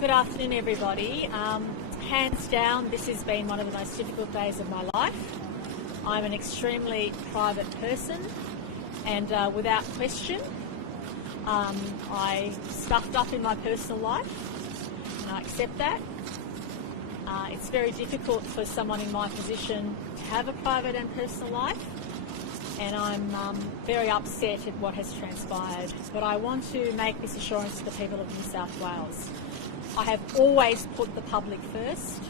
Good afternoon, everybody. Hands down, this has been one of the most difficult days of my life. I'm an extremely private person, and without question, I stuffed up in my personal life, and I accept that. It's very difficult for someone in my position to have a private and personal life, and I'm very upset at what has transpired. But I want to make this assurance to the people of New South Wales. I have always put the public first.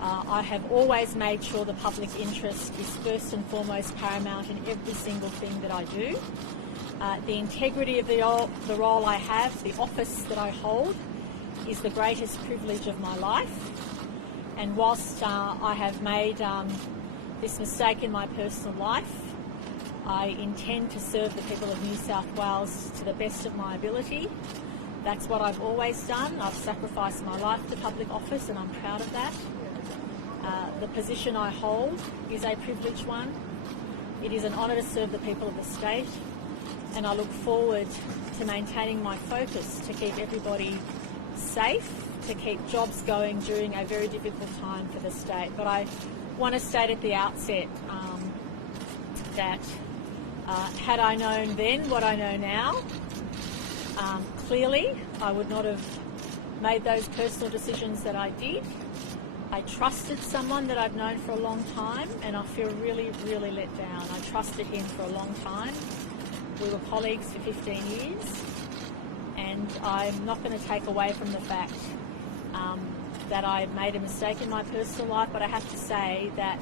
I have always made sure the public interest is first and foremost paramount in every single thing that I do. The integrity of the role I have, the office that I hold, is the greatest privilege of my life. And whilst I have made this mistake in my personal life, I intend to serve the people of New South Wales to the best of my ability. That's what I've always done. I've sacrificed my life to public office, and I'm proud of that. The position I hold is a privileged one. It is an honour to serve the people of the state, and I look forward to maintaining my focus to keep everybody safe, to keep jobs going during a very difficult time for the state. But I want to state at the outset that had I known then what I know now, clearly I would not have made those personal decisions that I did. I trusted someone that I've known for a long time, and I feel really, really let down. I trusted him for a long time. We were colleagues for 15 years, and I'm not going to take away from the fact that I made a mistake in my personal life, but I have to say that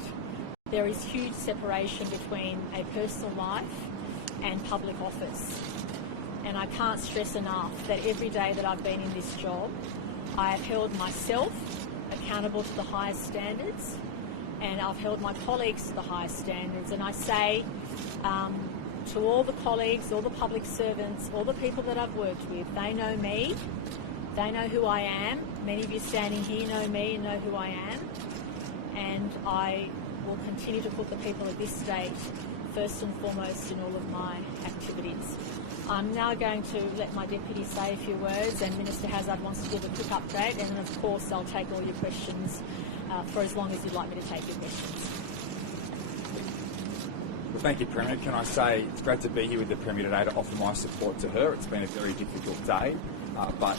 there is huge separation between a personal life and public office. And I can't stress enough that every day that I've been in this job, I have held myself accountable to the highest standards, and I've held my colleagues to the highest standards. And I say to all the colleagues, all the public servants, all the people that I've worked with, they know me, they know who I am. Many of you standing here know me and know who I am, and I will continue to put the people of this state first and foremost in all of my activities. I'm now going to let my deputy say a few words, and Minister Hazzard wants to give a quick update, and then of course I'll take all your questions for as long as you'd like me to take your questions. Well, thank you, Premier. Can I say it's great to be here with the Premier today to offer my support to her. It's been a very difficult day, but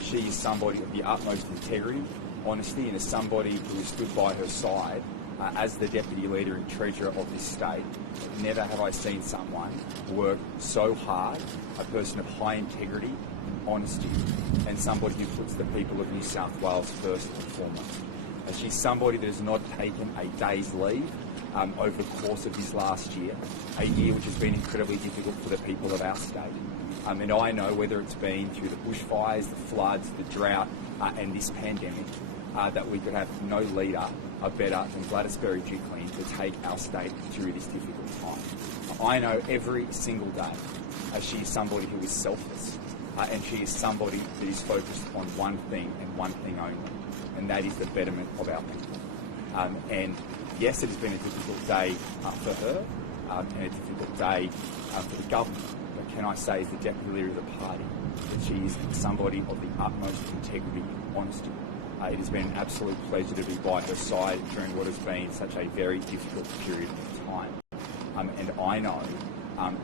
she is somebody of the utmost integrity, honesty, and is somebody who has stood by her side as the Deputy Leader and Treasurer of this state. Never have I seen someone work so hard, a person of high integrity, honesty, and somebody who puts the people of New South Wales first and foremost. She's somebody that has not taken a day's leave over the course of this last year, a year which has been incredibly difficult for the people of our state. And I know, whether it's been through the bushfires, the floods, the drought, and this pandemic, that we could have no leader better than Gladys Berejiklian to take our state through this difficult time. I know every single day she is somebody who is selfless, and she is somebody that is focused on one thing and one thing only, and that is the betterment of our people. And yes, it has been a difficult day for her, and a difficult day for the government. But can I say, as the Deputy Leader of the party, that she is somebody of the utmost integrity and honesty. It has been an absolute pleasure to be by her side during what has been such a very difficult period of time. And I know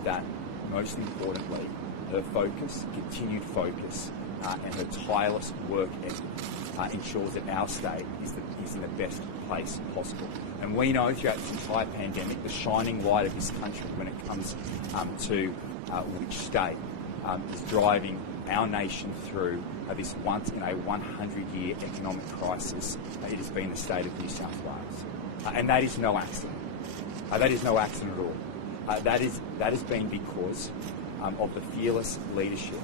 that, most importantly, her focus, continued focus, and her tireless work ethic ensures that our state is in the best place possible. And we know throughout this entire pandemic, the shining light of this country when it comes to which state is driving our nation through this once in a 100-year economic crisis. It has been the state of New South Wales. And that is no accident. That is no accident at all. That has been because of the fearless leadership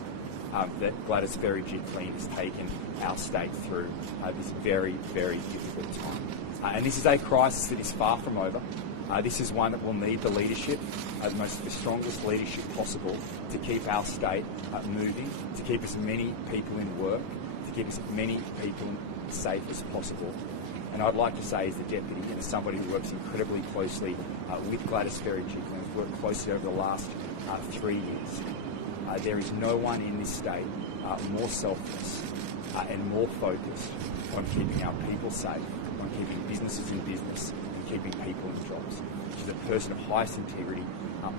that Gladys Berejiklian has taken our state through this very, very difficult time. And this is a crisis that is far from over. This is one that will need the leadership, the strongest leadership possible, to keep our state moving, to keep as many people in work, to keep as many people safe as possible. And I'd like to say, as the Deputy and as somebody who works incredibly closely with Gladys Berejiklian, who's worked closely over the last 3 years, there is no one in this state more selfless, and more focused on keeping our people safe, on keeping businesses in business, and keeping people in jobs. She's a person of highest integrity,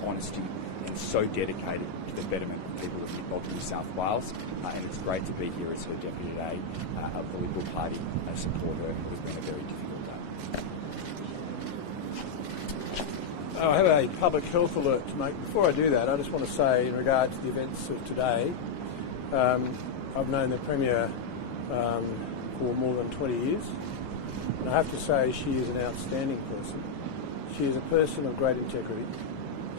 honesty, and so dedicated to the betterment of people of New South Wales. And it's great to be here as her deputy today of the Liberal Party and support her. It's been a very difficult day. I have a public health alert to make. Before I do that, I just want to say, in regard to the events of today, I've known the Premier for more than 20 years, and I have to say she is an outstanding person. She is a person of great integrity.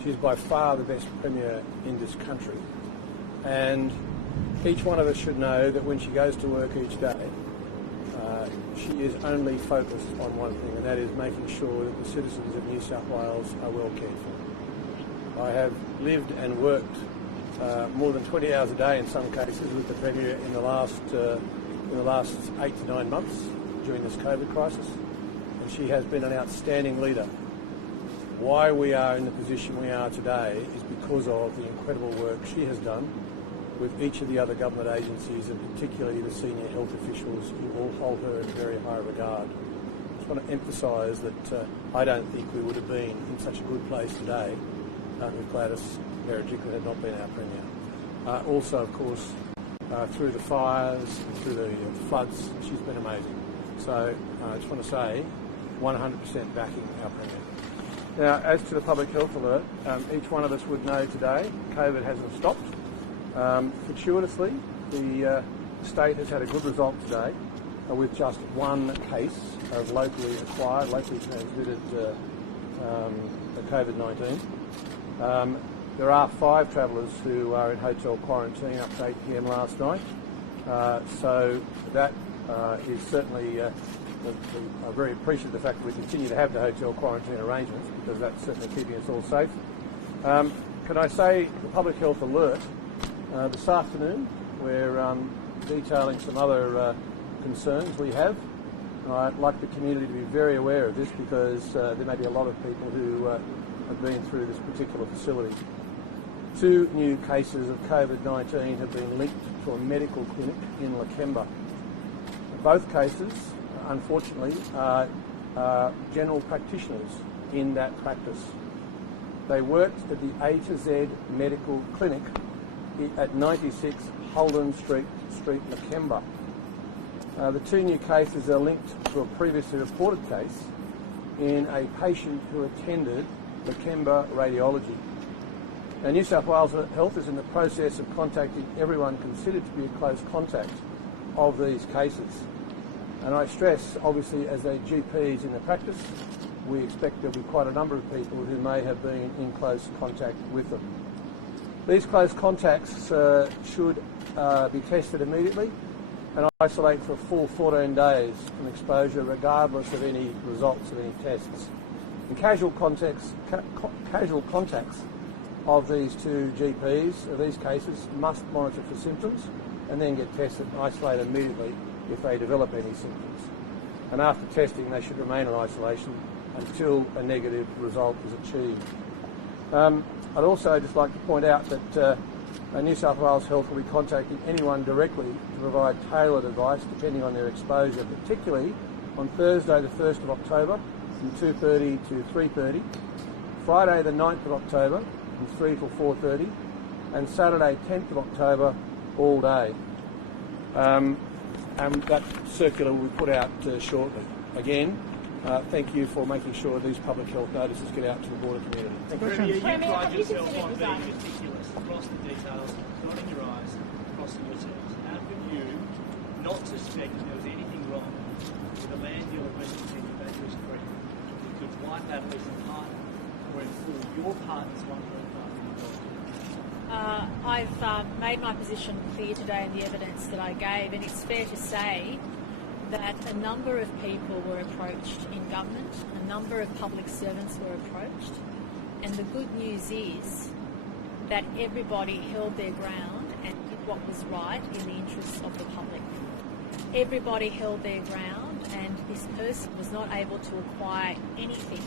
She is by far the best Premier in this country, and each one of us should know that when she goes to work each day, she is only focused on one thing, and that is making sure that the citizens of New South Wales are well cared for. I have lived and worked more than 20 hours a day in some cases with the Premier in the last 8 to 9 months during this COVID crisis, and she has been an outstanding leader. Why we are in the position we are today is because of the incredible work she has done with each of the other government agencies, and particularly the senior health officials who all hold her in very high regard. I just want to emphasise that I don't think we would have been in such a good place today if Gladys Berejiklian had not been our Premier. Also, of course, through the fires, through the floods, she's been amazing. So I just want to say 100% backing our Premier. Now, as to the public health alert, each one of us would know today COVID hasn't stopped. Fortuitously, the state has had a good result today with just one case of locally transmitted COVID-19. There are 5 travellers who are in hotel quarantine up to 8 p.m. last night. So that is certainly, I'm very appreciative of the fact that we continue to have the hotel quarantine arrangements, because that's certainly keeping us all safe. Can I say the public health alert, this afternoon we're detailing some other concerns we have. I'd like the community to be very aware of this, because there may be a lot of people who have been through this particular facility. 2 new cases of COVID-19 have been linked to a medical clinic in Lakemba. Both cases, unfortunately, are general practitioners in that practice. They worked at the A to Z Medical Clinic at 96 Holden Street, Lakemba. The 2 new cases are linked to a previously reported case in a patient who attended Lakemba Radiology. Now, New South Wales Health is in the process of contacting everyone considered to be a close contact of these cases. And I stress, obviously, as a GPs in the practice, we expect there'll be quite a number of people who may have been in close contact with them. These close contacts should be tested immediately and isolate for a full 14 days from exposure, regardless of any results of any tests. And casual contacts of these 2 GPs of these cases must monitor for symptoms and then get tested and isolated immediately if they develop any symptoms. And after testing, they should remain in isolation until a negative result is achieved. I'd also just like to point out that New South Wales Health will be contacting anyone directly to provide tailored advice depending on their exposure, particularly on Thursday the 1st of October from 2:30 to 3:30, Friday the 9th of October from 3 till 4:30, and Saturday 10th of October all day. And that circular will be put out shortly. Again, thank you for making sure these public health notices get out to the broader community. Thank you. Premier, you pride yourself on being meticulous across the details, dotting your I's, crossing your T's. How could you not suspect that there was anything wrong with the land deal of Western Badger's Creek that could wipe out at least a part or in full your partner's $1.5 million? I've made my position clear today in the evidence that I gave, and it's fair to say that a number of people were approached in government, a number of public servants were approached, and the good news is that everybody held their ground and did what was right in the interests of the public. Everybody held their ground, and this person was not able to acquire anything,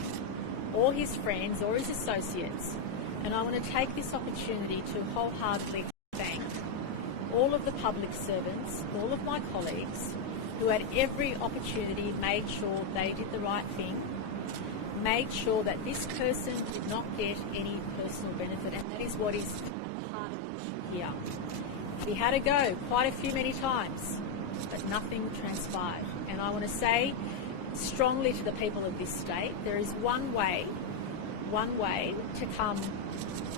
or his friends or his associates. And I want to take this opportunity to wholeheartedly thank all of the public servants, all of my colleagues, who at every opportunity made sure they did the right thing, made sure that this person did not get any personal benefit, and that is what is at the heart of the issue here. We had a go quite many times, but nothing transpired. And I want to say strongly to the people of this state, there is one way to come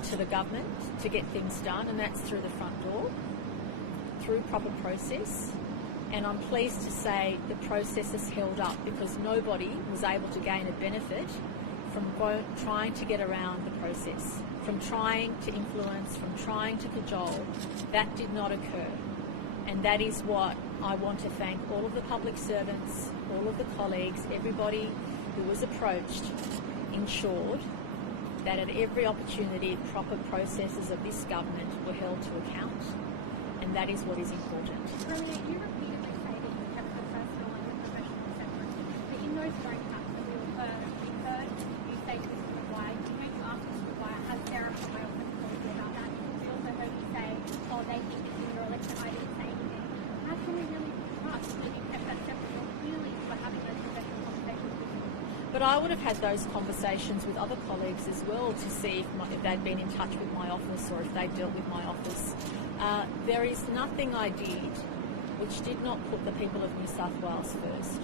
to the government to get things done, and that's through the front door, through proper process. And I'm pleased to say the process has held up, because nobody was able to gain a benefit from trying to get around the process, from trying to influence, from trying to cajole. That did not occur. And that is what I want to thank all of the public servants, all of the colleagues, everybody who was approached, ensured that at every opportunity proper processes of this government were held to account. And that is what is important. Berejiklian, you repeatedly say that you kept the personal and the professional separate, but in those phone taps that we heard you say to Mr. McGuire, you know, you asked Mr. McGuire, has Sarah from my office told you about that? We also heard you say, oh, they think it's in your election, I didn't say anything. How can we really trust that you kept that separate? You're clearly for having those professional conversations with them. But I would have had those conversations with other colleagues as well to see if they'd been in touch with my office or if they'd dealt with my office. There is nothing I did which did not put the people of New South Wales first.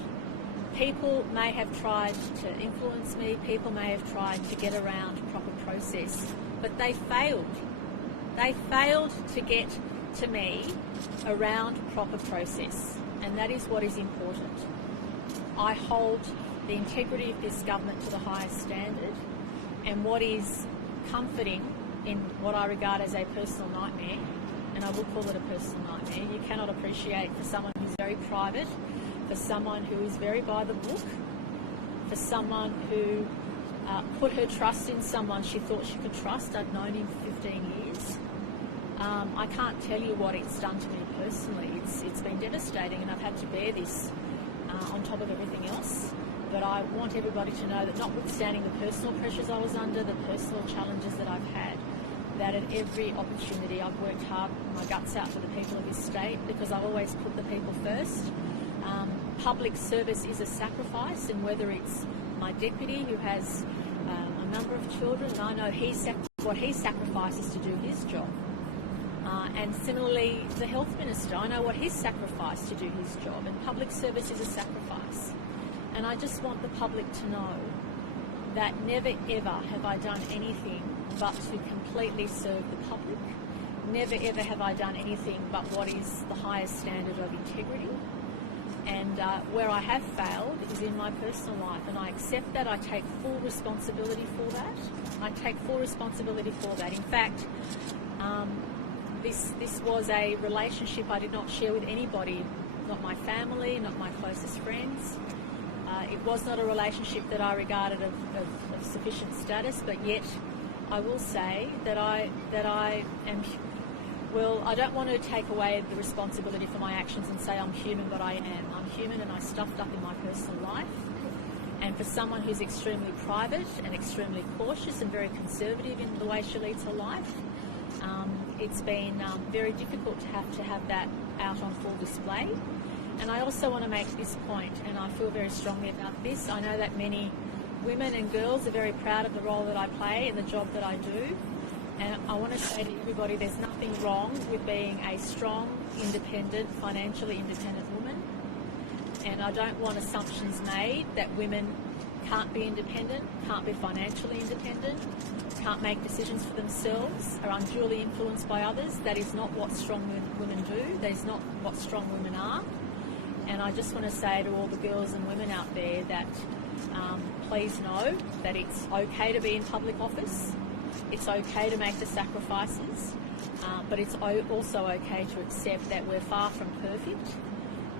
People may have tried to influence me, people may have tried to get around proper process, but they failed. They failed to get to me around proper process, and that is what is important. I hold the integrity of this government to the highest standard, and what is comforting in what I regard as a personal nightmare, and I will call it a personal nightmare, you cannot appreciate for someone who's very private, for someone who is very by the book, for someone who put her trust in someone she thought she could trust. I'd known him for 15 years. I can't tell you what it's done to me personally. It's been devastating, and I've had to bear this on top of everything else. But I want everybody to know that notwithstanding the personal pressures I was under, the personal challenges that I've had, that at every opportunity I've worked hard, my guts out for the people of this state, because I've always put the people first. Public service is a sacrifice, and whether it's my deputy who has a number of children, and I know what he sacrifices to do his job. And similarly, the health minister, I know what he's sacrificed to do his job, and public service is a sacrifice. And I just want the public to know that never ever have I done anything but to completely serve the public. Never ever have I done anything but what is the highest standard of integrity. And where I have failed is in my personal life, and I accept that. I take full responsibility for that. I take full responsibility for that. In fact, this was a relationship I did not share with anybody, not my family, not my closest friends. It was not a relationship that I regarded of sufficient status, but yet I will say that I am. Well, I don't want to take away the responsibility for my actions and say I'm human, but I am. I'm human, and I stuffed up in my personal life. And for someone who's extremely private and extremely cautious and very conservative in the way she leads her life, it's been very difficult to have that out on full display. And I also want to make this point, and I feel very strongly about this. I know that many women and girls are very proud of the role that I play and the job that I do. And I want to say to everybody, there's nothing wrong with being a strong, independent, financially independent woman. And I don't want assumptions made that women can't be independent, can't be financially independent, can't make decisions for themselves, are unduly influenced by others. That is not what strong women do. That is not what strong women are. And I just want to say to all the girls and women out there that please know that it's okay to be in public office. It's okay to make the sacrifices, but it's also okay to accept that we're far from perfect,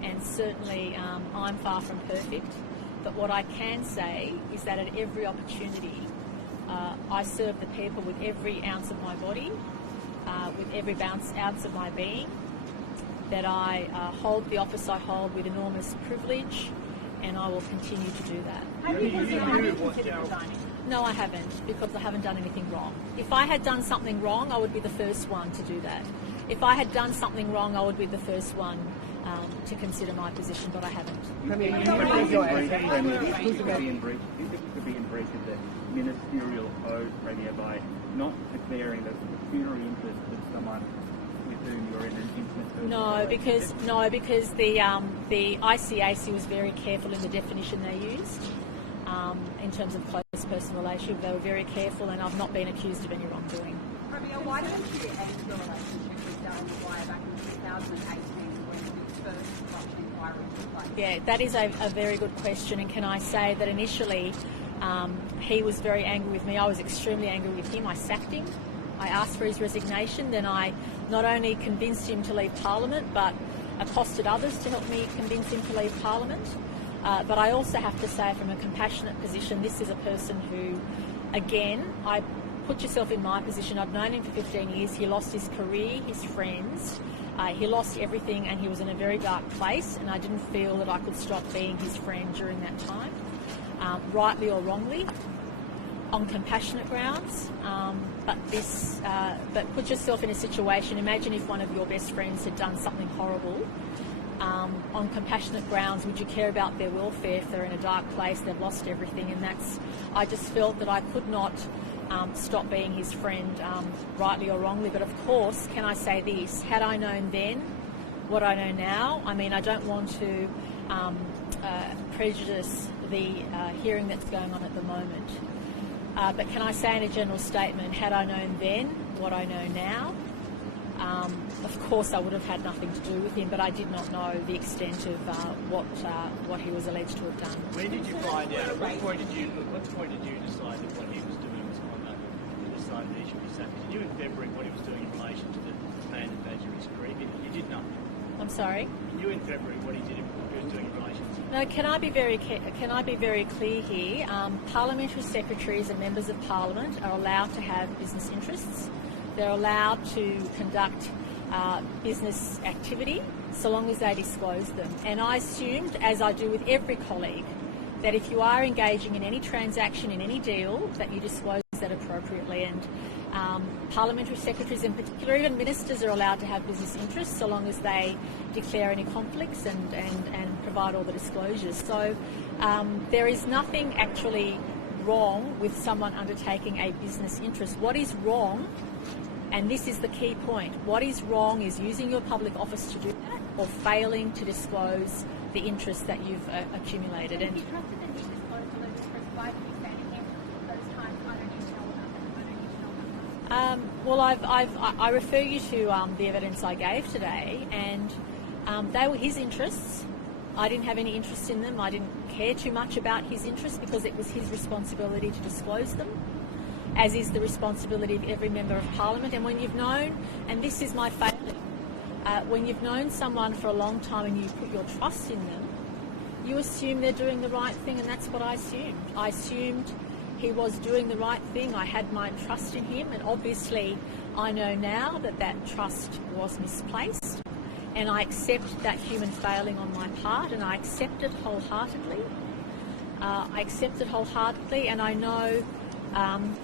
and certainly I'm far from perfect. But what I can say is that at every opportunity, I serve the people with every ounce of my body, with every ounce of my being, that I hold the office I hold with enormous privilege, and I will continue to do that. Have you considered resigning? No, I haven't, because I haven't done anything wrong. If I had done something wrong, I would be the first one to do that. If I had done something wrong, I would be the first one to consider my position, but I haven't. Premier, you could be in breach of the ministerial oath, Premier, by not declaring the pecuniary interest of someone with whom you're in an intimate personal relationship. Because the ICAC was very careful in the definition they used in terms of close personal relationship. They were very careful, and I've not been accused of any wrongdoing. Premier, why don't you end your relationship with Darren Dwyer back in 2018 when the first corruption inquiry took place? Yeah, that is a very good question, and can I say that initially he was very angry with me. I was extremely angry with him. I sacked him. I asked for his resignation. Then I not only convinced him to leave Parliament, but accosted others to help me convince him to leave Parliament. But I also have to say, from a compassionate position, this is a person who, again, I put yourself in my position. I've known him for 15 years. He lost his career, his friends. He lost everything, and he was in a very dark place, and I didn't feel that I could stop being his friend during that time, rightly or wrongly, on compassionate grounds. But put yourself in a situation. Imagine if one of your best friends had done something horrible. On compassionate grounds, would you care about their welfare if they're in a dark place, they've lost everything? And I just felt that I could not stop being his friend, rightly or wrongly. But of course, can I say this, had I known then what I know now, I mean, I don't want to prejudice the hearing that's going on at the moment. But can I say in a general statement, had I known then what I know now, of course I would have had nothing to do with him, but I did not know the extent of what he was alleged to have done. When did you find out? At what point did you decide that what he was doing was conduct and decide that he should be sacked? You knew in February what he was doing in relation to the man that badgered his career. You did know. I'm sorry? You knew in February what he was doing in relation to. No, can I be very clear here? Parliamentary secretaries and members of Parliament are allowed to have business interests. They're allowed to conduct business activity so long as they disclose them. And I assumed, as I do with every colleague, that if you are engaging in any transaction, in any deal, that you disclose that appropriately. And parliamentary secretaries in particular, even ministers, are allowed to have business interests so long as they declare any conflicts and provide all the disclosures. So there is nothing actually wrong with someone undertaking a business interest. What is wrong, and this is the key point, what is wrong is using your public office to do that or failing to disclose the interest that you've accumulated. And if you trusted that he disclosed all those interests, why did you say to him those times, I don't need to know about them, I don't need to know about them? Well, I refer you to the evidence I gave today, and they were his interests. I didn't have any interest in them. I didn't care too much about his interests because it was his responsibility to disclose them, as is the responsibility of every member of Parliament. And when you've known, and this is my failing, when you've known someone for a long time and you put your trust in them, you assume they're doing the right thing, and that's what I assumed. I assumed he was doing the right thing. I had my trust in him, and obviously I know now that that trust was misplaced, and I accept that human failing on my part, and I accept it wholeheartedly. And I know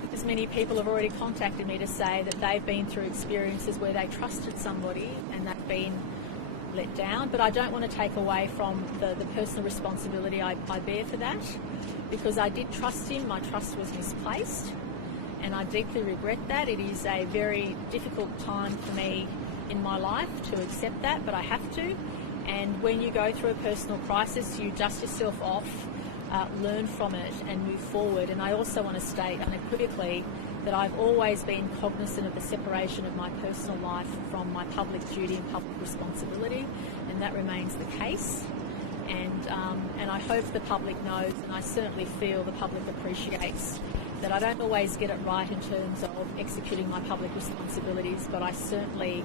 because many people have already contacted me to say that they've been through experiences where they trusted somebody and they've been let down. But I don't want to take away from the personal responsibility I bear for that, because I did trust him. My trust was misplaced, and I deeply regret that. It is a very difficult time for me in my life to accept that, but I have to. And when you go through a personal crisis, you dust yourself off, learn from it and move forward. And I also want to state unequivocally that I've always been cognizant of the separation of my personal life from my public duty and public responsibility, and that remains the case. And I hope the public knows, and I certainly feel the public appreciates, that I don't always get it right in terms of executing my public responsibilities, but I certainly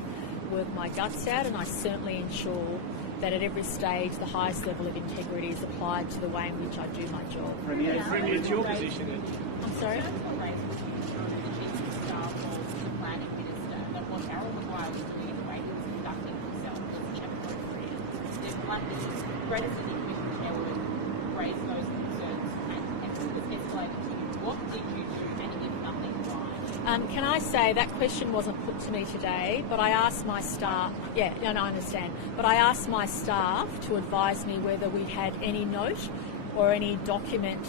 work my guts out, and I certainly ensure that at every stage the highest level of integrity is applied to the way in which I do my job. Premier, it's your position. I'm sorry? Can I say that question wasn't put to me today, but I asked my staff, I understand, but I asked my staff to advise me whether we had any note or any document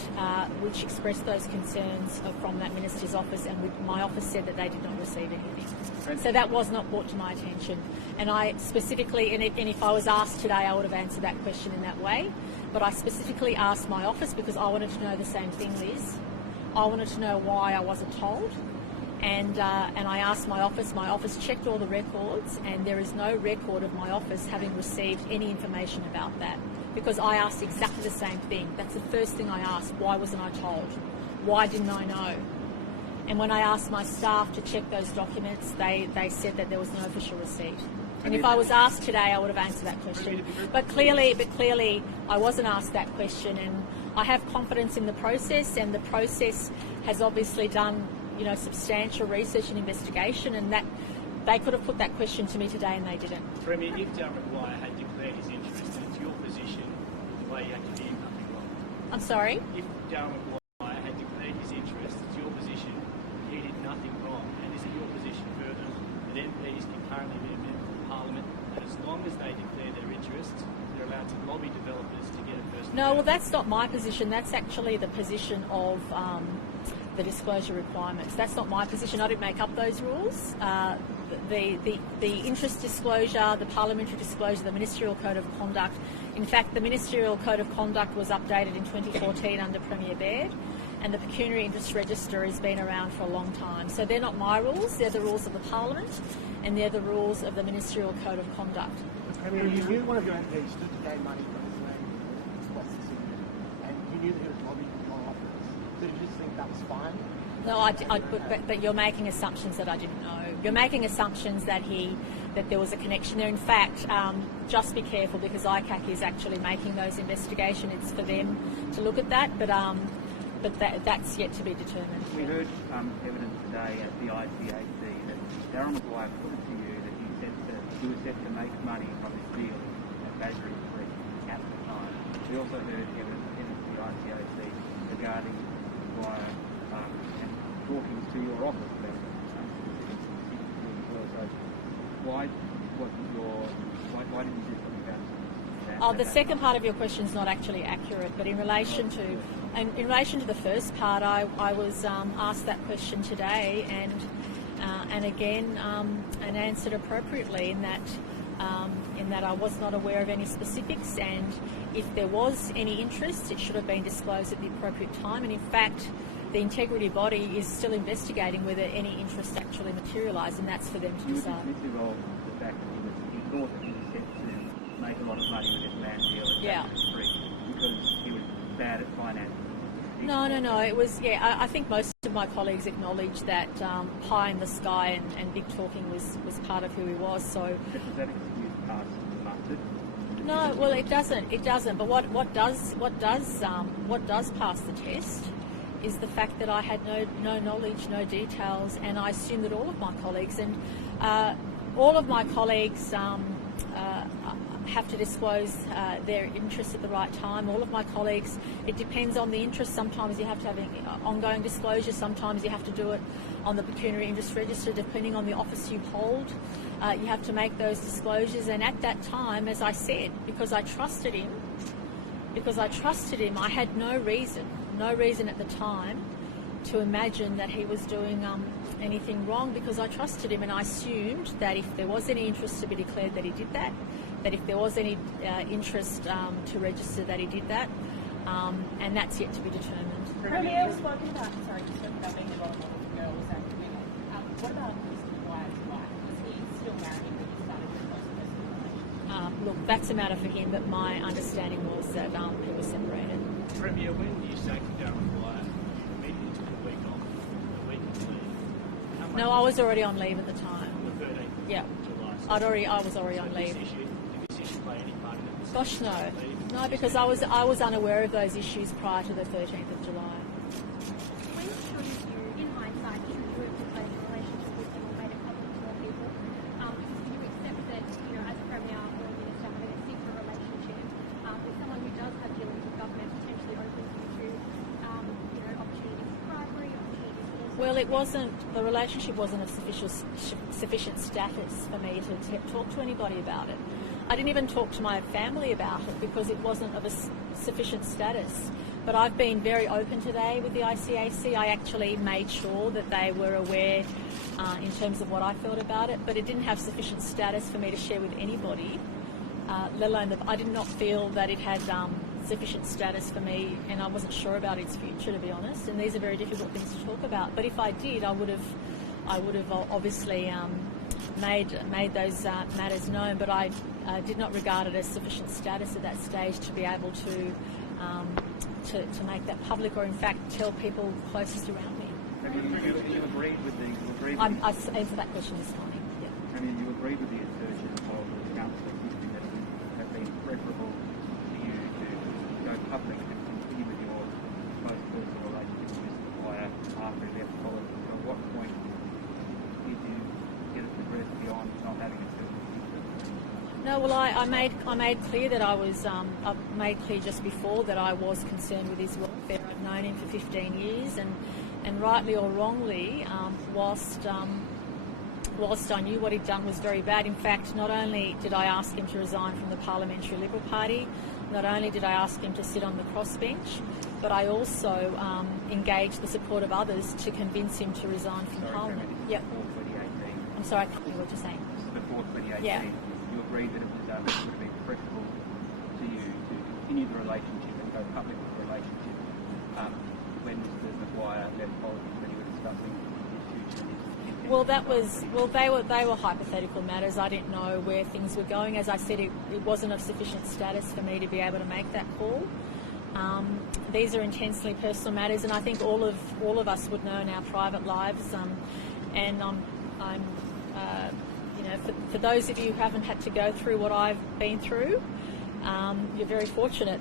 which expressed those concerns from that minister's office, and my office said that they did not receive anything. So that was not brought to my attention. And I specifically, and if I was asked today, I would have answered that question in that way, but I specifically asked my office because I wanted to know the same thing, Liz. I wanted to know why I wasn't told. And I asked my office checked all the records, and there is no record of my office having received any information about that, because I asked exactly the same thing. That's the first thing I asked. Why wasn't I told? Why didn't I know? And when I asked my staff to check those documents, they said that there was no official receipt. And if I was asked today, I would have answered that question. But clearly I wasn't asked that question, and I have confidence in the process, and the process has obviously done substantial research and investigation, and that they could have put that question to me today and they didn't. Premier, if Darren Maguire had declared his interest, and it's your position the way you actually did nothing wrong. I'm sorry? If Darren Maguire had declared his interest, it's your position he did nothing wrong, and is it your position further that MPs can currently be a member of Parliament, and as long as they declare their interests, they're allowed to lobby developers to get a first? No, well, that's not my position. That's actually the position of the disclosure requirements. That's not my position. I didn't make up those rules. The interest disclosure, the parliamentary disclosure, the ministerial code of conduct. In fact, the ministerial code of conduct was updated in 2014 under Premier Baird, and the pecuniary interest register has been around for a long time. So they're not my rules. They're the rules of the parliament, and they're the rules of the ministerial code of conduct. Premier, you knew one of your MPs stood to gain money from his land across the city, and you knew that he was lobbying for my office. Did you just think that was fine? No, but you're making assumptions that I didn't know. You're making assumptions that there was a connection there. In fact, just be careful, because ICAC is actually making those investigations. It's for them to look at that, but that's yet to be determined. We heard evidence today at the ICAC that Darren Maguire put it to you that he was set to make money from his deal at Badgery Creek at the time. We also heard evidence at the ICAC regarding Maguire and talking to your office about so why didn't you do something about that? The second part of your question is not actually accurate, but in relation to the first part, I was asked that question today, and again and answered appropriately in that I was not aware of any specifics, and if there was any interest, it should have been disclosed at the appropriate time. And in fact, the integrity body is still investigating whether any interest actually materialised, and that's for them to decide. You dismiss the fact that he thought that he was set to make a lot of money with his land deal at Badgery Creek because he was bad at finance. No. It was, I think most of my colleagues acknowledge that pie in the sky and big talking was part of who he was. So. But does that excuse pass mustered? No, well, it doesn't. But what does pass the test is the fact that I had no knowledge, no details, and I assume that all of my colleagues have to disclose their interests at the right time. All of my colleagues, it depends on the interest. Sometimes you have to have ongoing disclosure. Sometimes you have to do it on the pecuniary interest register, depending on the office you hold. You have to make those disclosures. And at that time, as I said, because I trusted him, I had no reason at the time to imagine that he was doing anything wrong, because I trusted him, and I assumed that if there was any interest to be declared, that he did that. That if there was any interest to register, that he did that, and that's yet to be determined. Premier, you spoke about being involved with girls and women. What about Mr. Maguire's wife? Was he still married when you started your close personal relationship? Look, that's a matter for him, but my understanding was that he was separated. Premier, when you say to Darren Maguire, immediately took a week off, a week of leave. No, I was already on leave at the time. On the 13th of Yeah. July. I was already on leave. Did this issue play any part in it? Gosh, no, because I was unaware of those issues prior to the 13th of July. When should you, in hindsight, should you have declared your relationship with them or made it public to more people? Do you accept that, as a Premier or a Minister, having a secret relationship with someone who does have dealings with government potentially opens you to, opportunities for bribery, opportunities for all Well, the relationship wasn't of sufficient status for me to talk to anybody about it. I didn't even talk to my family about it because it wasn't of a sufficient status. But I've been very open today with the ICAC. I actually made sure that they were aware in terms of what I felt about it, but it didn't have sufficient status for me to share with anybody, let alone I did not feel that it had sufficient status for me, and I wasn't sure about its future, to be honest. And these are very difficult things to talk about. But if I did, I would have obviously made those matters known. But I did not regard it as sufficient status at that stage to be able to make that public, or in fact tell people closest around me. Have you agreed with the? I answered that question this morning. Yeah. I mean, you agreed with the assertion of the council existing that it would have been preferable for you to go public and continue with your close personal relationship with Mr. Dwyer after he left politics. So at what point did you get it progressed beyond not having a certain future? No, well, I made clear that I made clear just before that I was concerned with his welfare. I've known him for 15 years, and rightly or wrongly, whilst I knew what he'd done was very bad. In fact, not only did I ask him to resign from the Parliamentary Liberal Party, not only did I ask him to sit on the crossbench, but I also engaged the support of others to convince him to resign from Parliament. Yep. Before 2018. I'm sorry, I can't hear what you're saying. Before 2018. Yeah. You agreed that it would have been preferable to you to continue the relationship and go public with the relationship when Mr. Maguire left politics, when you were discussing his future and his they were hypothetical matters. I didn't know where things were going. As I said, it wasn't of sufficient status for me to be able to make that call. These are intensely personal matters, and I think all of us would know in our private lives. And I'm for those of you who haven't had to go through what I've been through, you're very fortunate,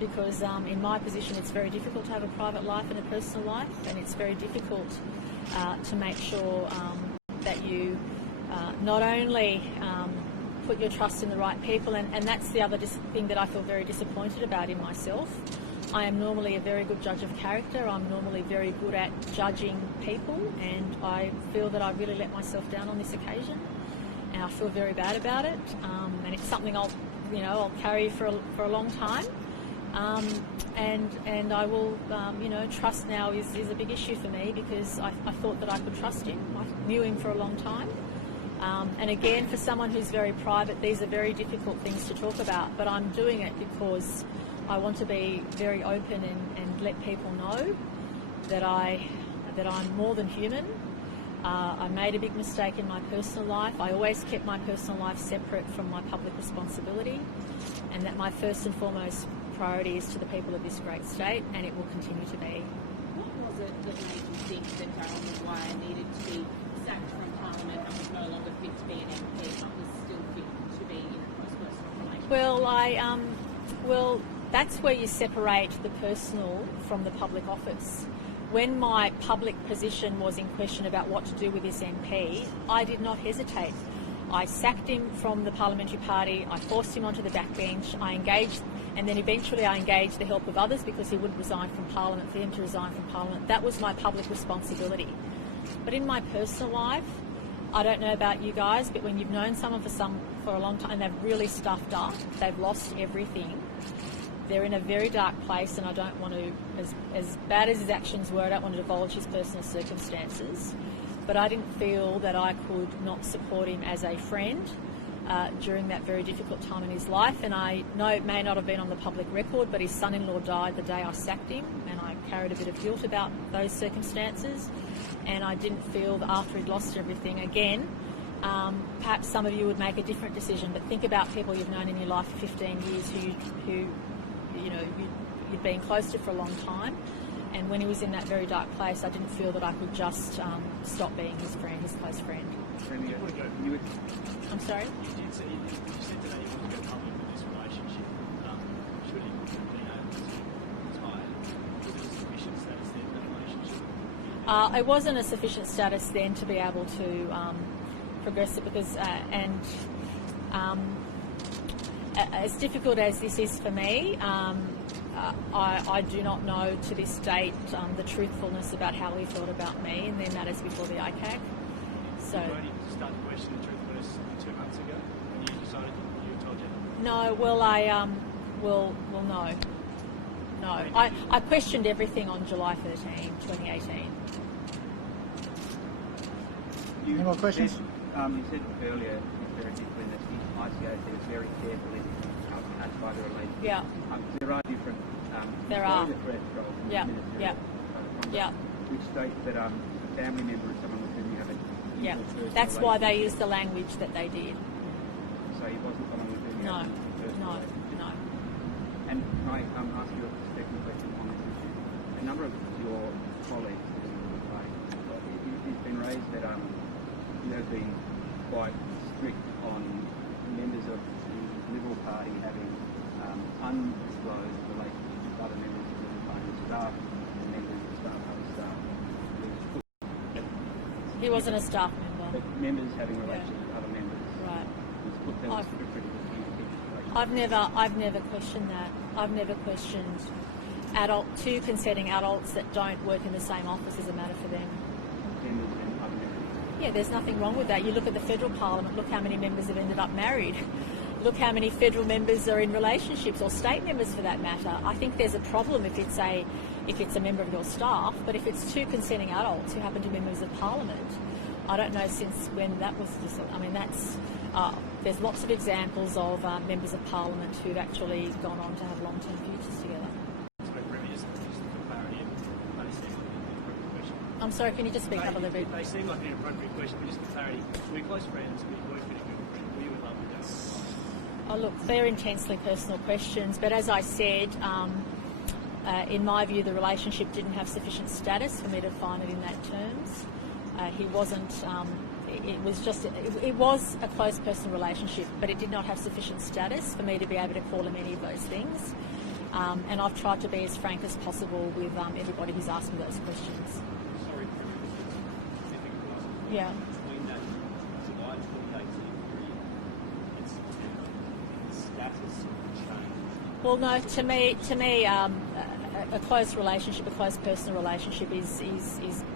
because in my position it's very difficult to have a private life and a personal life, and it's very difficult to make sure that you not only put your trust in the right people, and that's the other thing that I feel very disappointed about in myself. I am normally a very good judge of character. I'm normally very good at judging people, and I feel that I really let myself down on this occasion. And I feel very bad about it, and it's something I'll carry for a long time, and I will, trust now is a big issue for me, because I thought that I could trust him. I knew him for a long time, and again, for someone who's very private, these are very difficult things to talk about. But I'm doing it because I want to be very open and let people know that I'm more than human. I made a big mistake in my personal life. I always kept my personal life separate from my public responsibility, and that my first and foremost priority is to the people of this great state, and it will continue to be. What was it that made you think that Darryl Maguire needed to be sacked from Parliament and was no longer fit to be an MP, but was still fit to be in a close personal relationship? Well, that's where you separate the personal from the public office. When my public position was in question about what to do with this MP, I did not hesitate. I sacked him from the Parliamentary Party, I forced him onto the backbench, I engaged, and then eventually I engaged the help of others because he would resign from Parliament, for him to resign from Parliament. That was my public responsibility. But in my personal life, I don't know about you guys, but when you've known someone for a long time and they've really stuffed up, they've lost everything, they're in a very dark place, and I don't want to, as bad as his actions were, I don't want to divulge his personal circumstances, but I didn't feel that I could not support him as a friend during that very difficult time in his life. And I know it may not have been on the public record, but his son-in-law died the day I sacked him, and I carried a bit of guilt about those circumstances, and I didn't feel that after he'd lost everything again, perhaps some of you would make a different decision, but think about people you've known in your life for 15 years who you'd been close to for a long time, and when he was in that very dark place, I didn't feel that I could just stop being his friend, his close friend. I'm sorry? You said today you want to go public with this relationship. Should he have been able to retire? Was it a sufficient status then, that relationship? It wasn't a sufficient status then to be able to progress it, because as difficult as this is for me, I do not know to this date the truthfulness about how he felt about me in their matters before the ICAC. So. You only started questioning the truthfulness 2 months ago when you decided you told you. No, well, no. No, I questioned everything on July 13, 2018. Any more questions? You said earlier, Mr. Berejiklian, that the ICAC is very carefully attached by the relationship. Yeah. There are different. There are. Yeah. Yeah. Which states that a family member is someone with whom you have a Yeah. personal That's why they relationship. used the language that they did. So he wasn't someone with whom you had a personal relationship. No. And can I ask you a second question on this issue? A number of your colleagues in the fight, it's been raised that you have been quite strict on members of the Liberal Party having undisclosed relationships with other members of the Liberal Party staff and members of staff, other staff. He wasn't a staff member. But members having relations with other members. Right. Was put them as pretty good. I've never questioned that. I've never questioned two consenting adults that don't work in the same office as a matter for them. Members and other members. Yeah, there's nothing wrong with that. You look at the federal parliament, look how many members have ended up married. Look how many federal members are in relationships, or state members for that matter. I think there's a problem if it's a member of your staff, but if it's two consenting adults who happen to be members of parliament, I don't know since when that was. I mean, there's lots of examples of members of parliament who've actually gone on to have long-term futures together. I'm sorry, can you just speak up a little bit? They seem like an inappropriate question, but just for clarity, we're close friends, we work with a good friend, we would love to do. Oh, look, they're intensely personal questions, but as I said, in my view, the relationship didn't have sufficient status for me to find it in that terms. He wasn't. It was a close personal relationship, but it did not have sufficient status for me to be able to call him any of those things. And I've tried to be as frank as possible with everybody who's asked me those questions. Sorry, Yeah. between that July 2018 period and September, the status changed. Well, no. To me, a close relationship, a close personal relationship is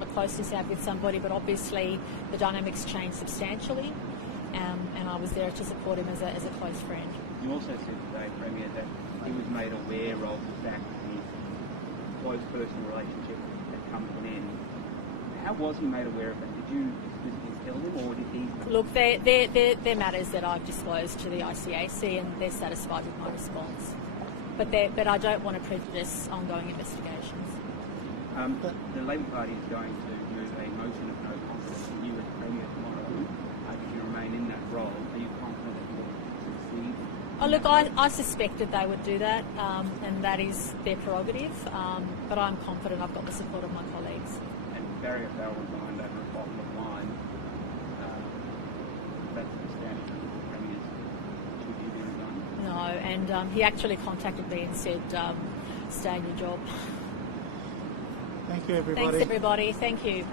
a closeness you have with somebody, but obviously the dynamics changed substantially, and I was there to support him as a close friend. You also said today, Premier, that he was made aware of the fact that his close personal relationship had come to an end. How was he made aware of that? Did you explicitly tell him, or did he? Look, they're matters that I've disclosed to the ICAC, and they're satisfied with my response. But I don't want to prejudice ongoing investigations. The Labor Party is going to move a motion of no confidence in you as Premier tomorrow. If you remain in that role, are you confident that you will succeed? Oh, look, I suspected they would do that, and that is their prerogative, but I'm confident I've got the support of my colleagues. And Barry fell resigned over a bottle of wine. That's the standard of the Premier's. Should you be resigned? No, and he actually contacted me and said, stay in your job. Thank you, everybody. Thanks, everybody. Thank you.